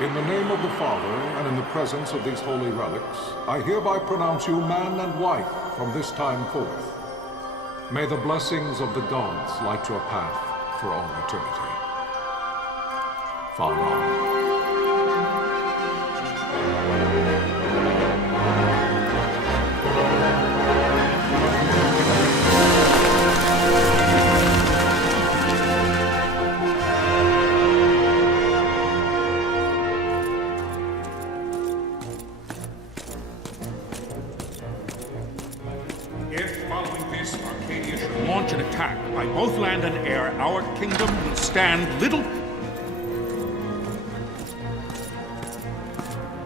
In the name of the Father, and in the presence of these holy relics, I hereby pronounce you man and wife from this time forth. May the blessings of the gods light your path for all eternity. Far on. An attack by both land and air, our kingdom will stand little.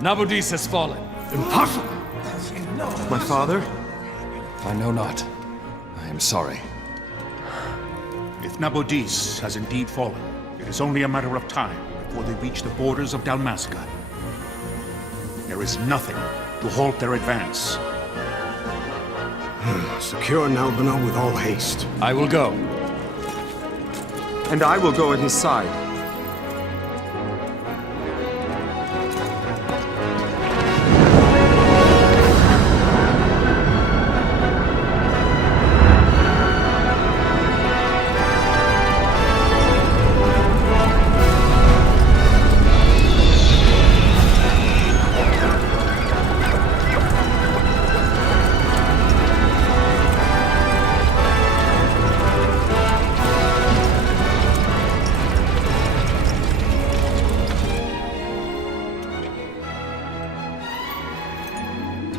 Nabudis has fallen. Impossible! My father? I know not. I am sorry. If Nabudis has indeed fallen, it is only a matter of time before they reach the borders of Dalmasca. There is nothing to halt their advance. Secure Nalbina with all haste. I will go. And I will go at his side.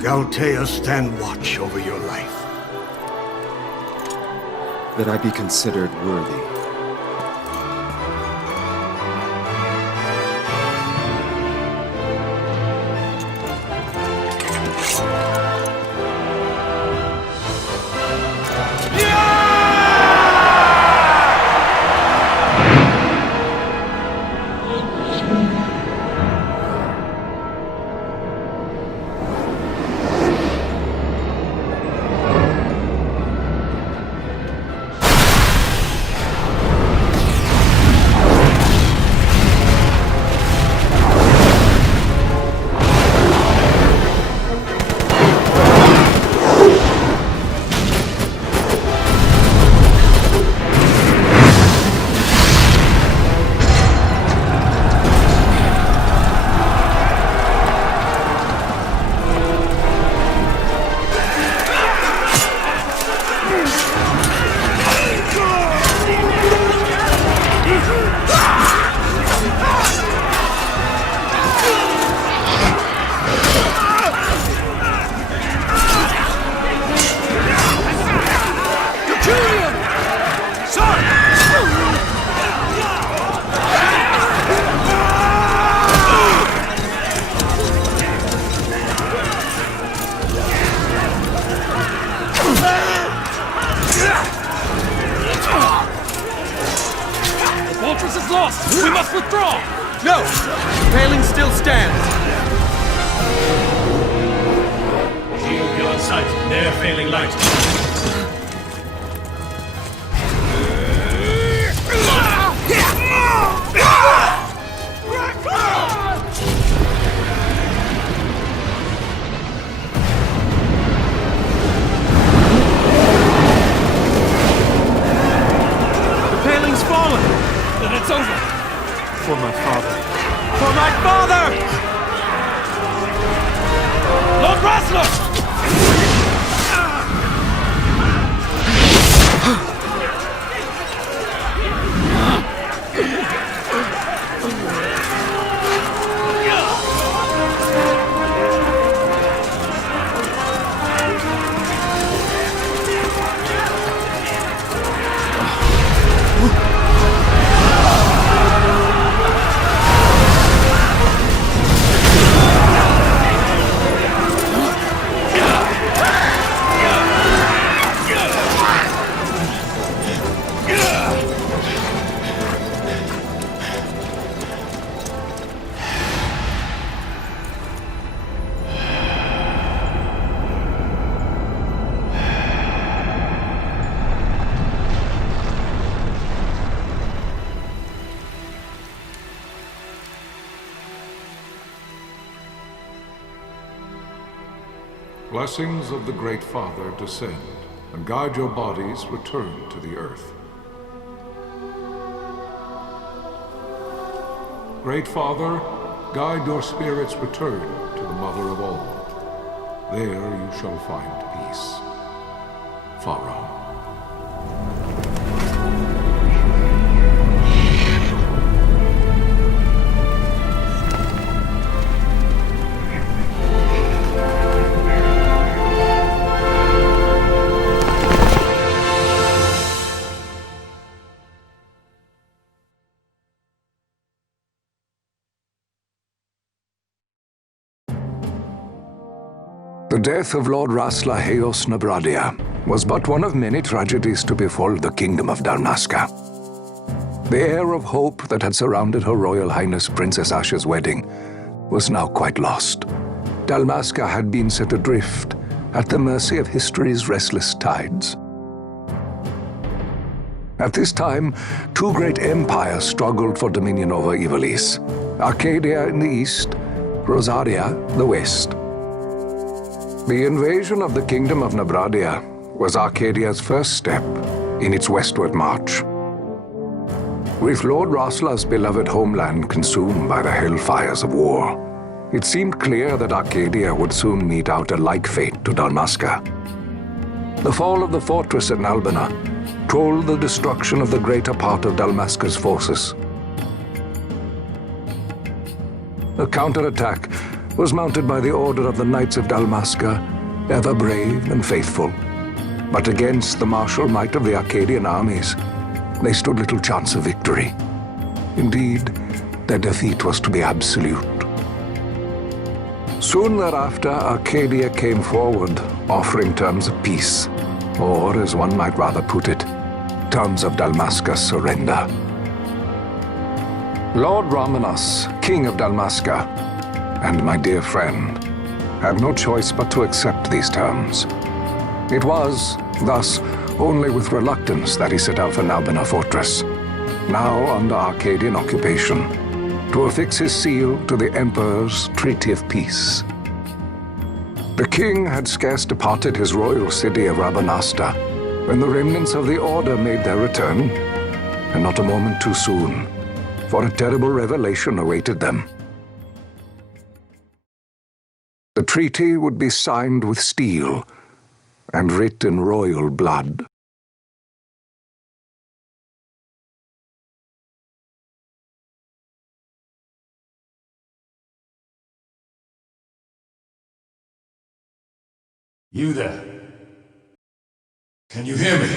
Galtea, stand watch over your life. That I be considered worthy. We must withdraw! No! The paling still stands! Shield beyond sight, ne'er failing light. The paling's fallen! Then it's over! For my father. For my father! Lord Rasler! Blessings of the Great Father descend, and guide your bodies return to the earth. Great Father, guide your spirits return to the Mother of all. There you shall find peace. Pharaoh. The death of Lord Rasla Heos Nabradia was but one of many tragedies to befall the Kingdom of Dalmasca. The air of hope that had surrounded Her Royal Highness Princess Asha's wedding was now quite lost. Dalmasca had been set adrift at the mercy of history's restless tides. At this time, two great empires struggled for dominion over Ivalice: Arcadia in the east, Rosaria the west. The invasion of the Kingdom of Nabradia was Arcadia's first step in its westward march. With Lord Rasla's beloved homeland consumed by the hellfires of war, it seemed clear that Arcadia would soon mete out a like fate to Dalmasca. The fall of the fortress at Nalbina told the destruction of the greater part of Dalmasca's forces. A counterattack was mounted by the order of the Knights of Dalmasca, ever brave and faithful. But against the martial might of the Arcadian armies, they stood little chance of victory. Indeed, their defeat was to be absolute. Soon thereafter, Arcadia came forward, offering terms of peace, or, as one might rather put it, terms of Dalmasca's surrender. Lord Ramanas, King of Dalmasca, and my dear friend, had no choice but to accept these terms. It was, thus, only with reluctance that he set out for Nalbina Fortress, now under Arcadian occupation, to affix his seal to the Emperor's Treaty of Peace. The king had scarce departed his royal city of Rabanasta when the remnants of the Order made their return, and not a moment too soon, for a terrible revelation awaited them. The treaty would be signed with steel and writ in royal blood. You there? Can you hear me?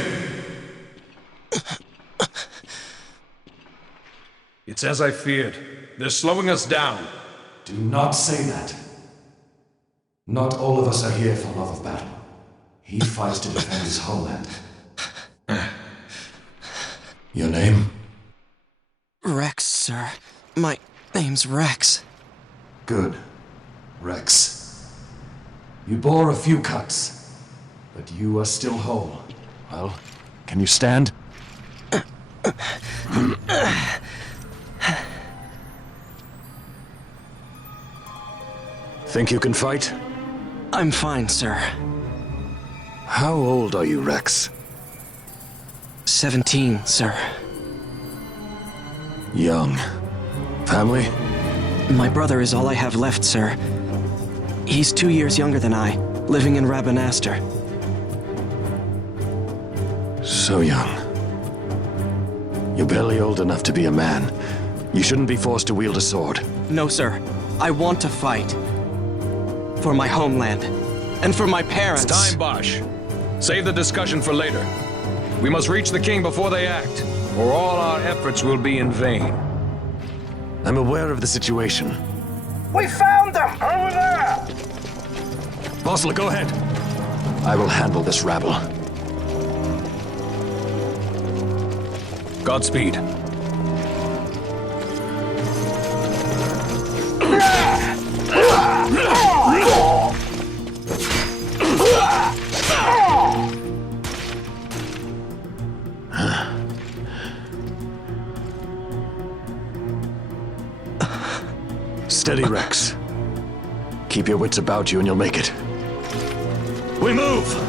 It's as I feared. They're slowing us down. Do not say that. Not all of us are here for love of battle. He fights to defend his homeland. Your name? Rex, sir. My name's Rex. Good. Rex. You bore a few cuts, but you are still whole. Well, can you stand? Think you can fight? I'm fine, sir. How old are you, Rex? 17, sir. Young. Family? My brother is all I have left, sir. He's 2 years younger than I, living in Rabanastre. So young. You're barely old enough to be a man. You shouldn't be forced to wield a sword. No, sir. I want to fight. For my homeland. And for my parents. It's time, Bosch. Save the discussion for later. We must reach the king before they act, or all our efforts will be in vain. I'm aware of the situation. We found them! Over there! Bosler, go ahead. I will handle this rabble. Godspeed. Steady, Rex. Keep your wits about you and you'll make it. We move!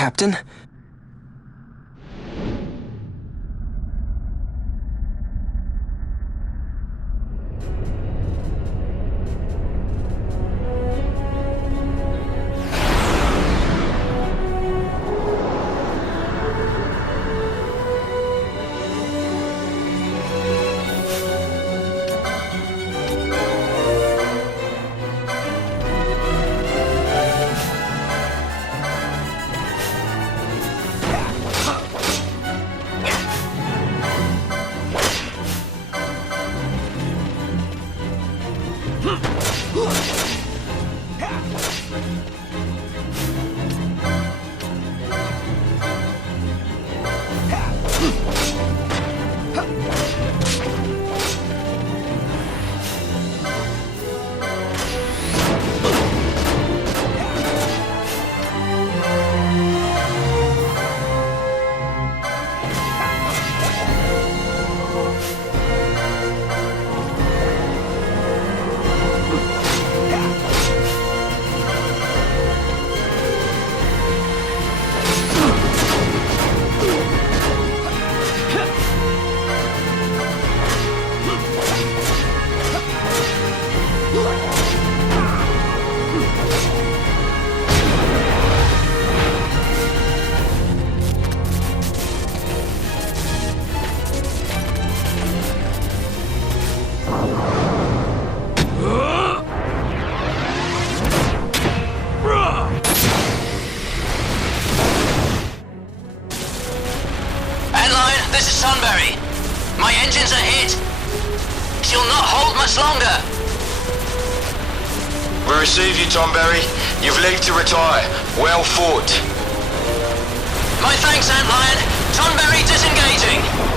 Captain? you'll not hold much longer. We receive you, Tonberry. You've leave to retire. Well fought. My thanks, Antlion. Tonberry disengaging.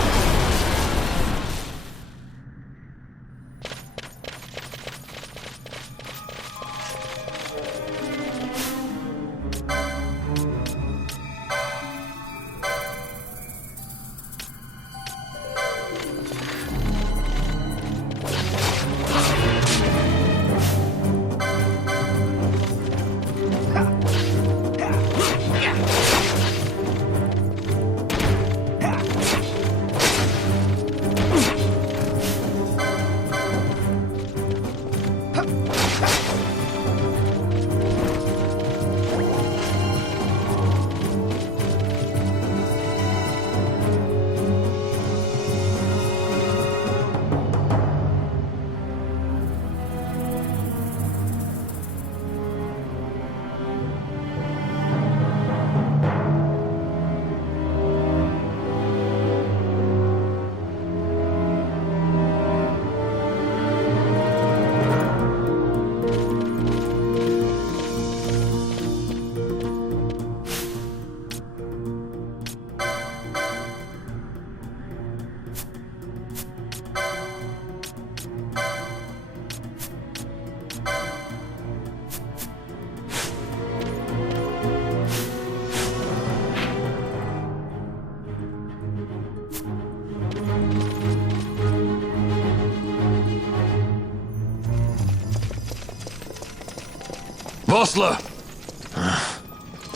Vossler!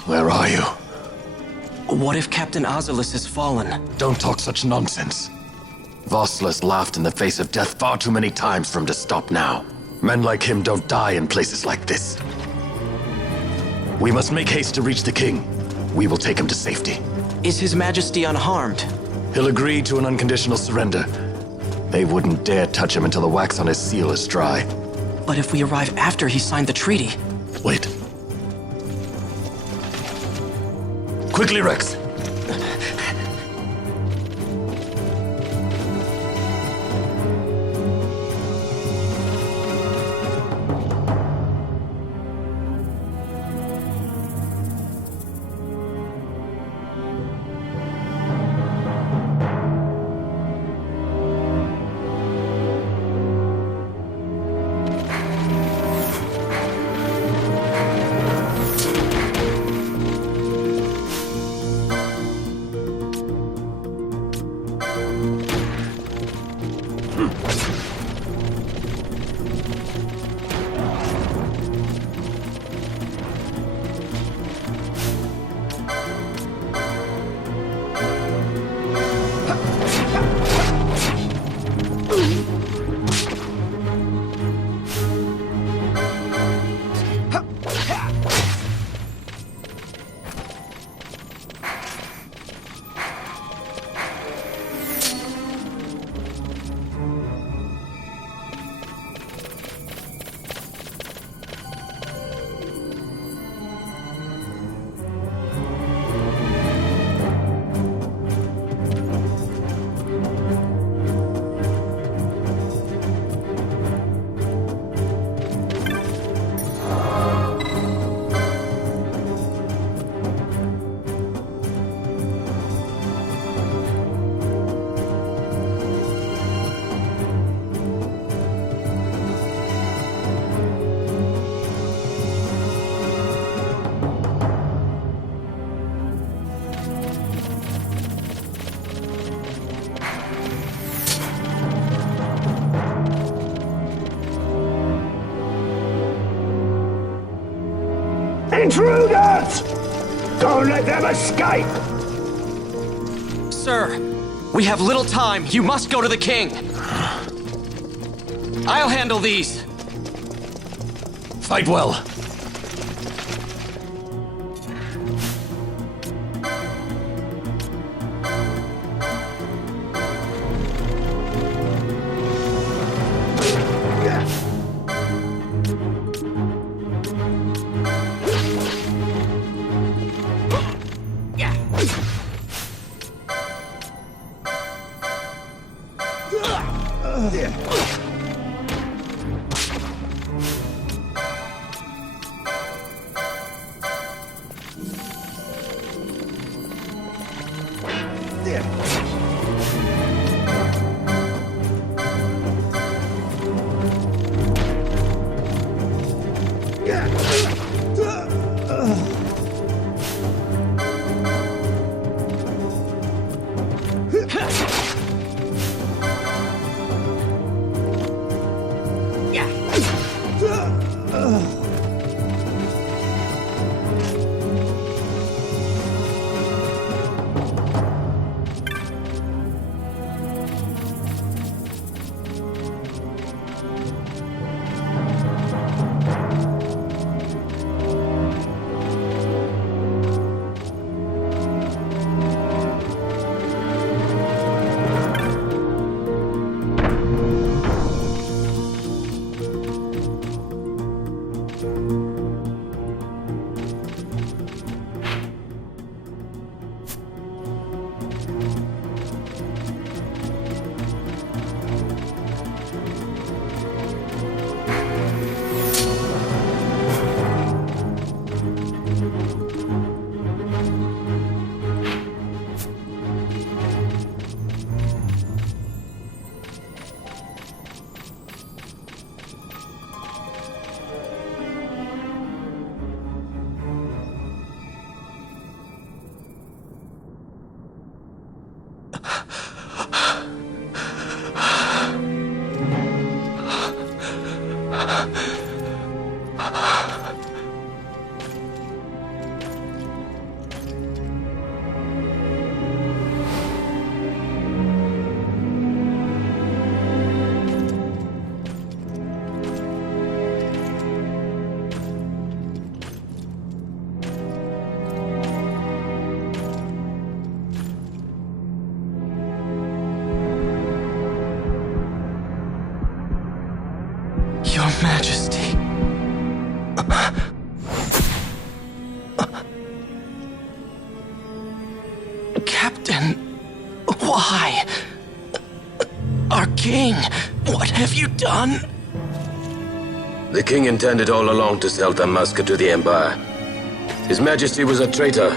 Where are you? What if Captain Ozilus has fallen? Don't talk such nonsense. Vossler's laughed in the face of death far too many times for him to stop now. Men like him don't die in places like this. We must make haste to reach the king. We will take him to safety. Is His Majesty unharmed? He'll agree to an unconditional surrender. They wouldn't dare touch him until the wax on his seal is dry. But if we arrive after he signed the treaty... Wait. Quickly, Rex! Intruders! Don't let them escape! Sir, we have little time. You must go to the king. I'll handle these. Fight well. Your Majesty. Captain, why? Our king, what have you done? The king intended all along to sell Dalmasca to the Empire. His Majesty was a traitor.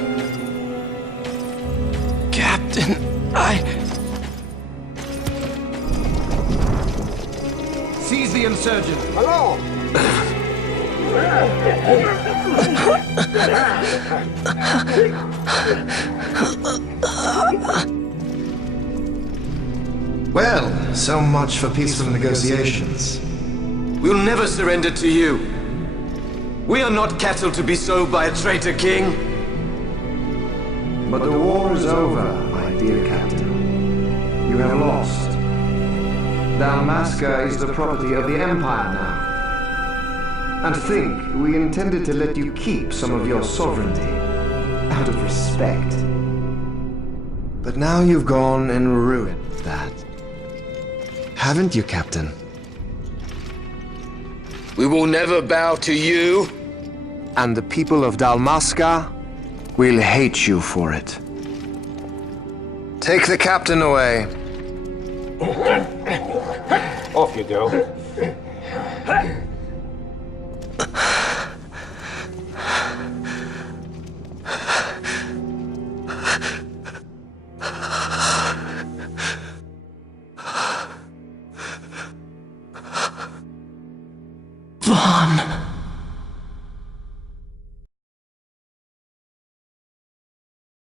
Captain, Seize the insurgent. Hello! Well, so much for peaceful negotiations. We'll never surrender to you. We are not cattle to be sold by a traitor king. But the war is over, my dear Captain. You have lost. Dalmasca is the property of the Empire now. And think, we intended to let you keep some of your sovereignty, out of respect. But now you've gone and ruined that. Haven't you, Captain? We will never bow to you. And the people of Dalmasca will hate you for it. Take the captain away. Off you go.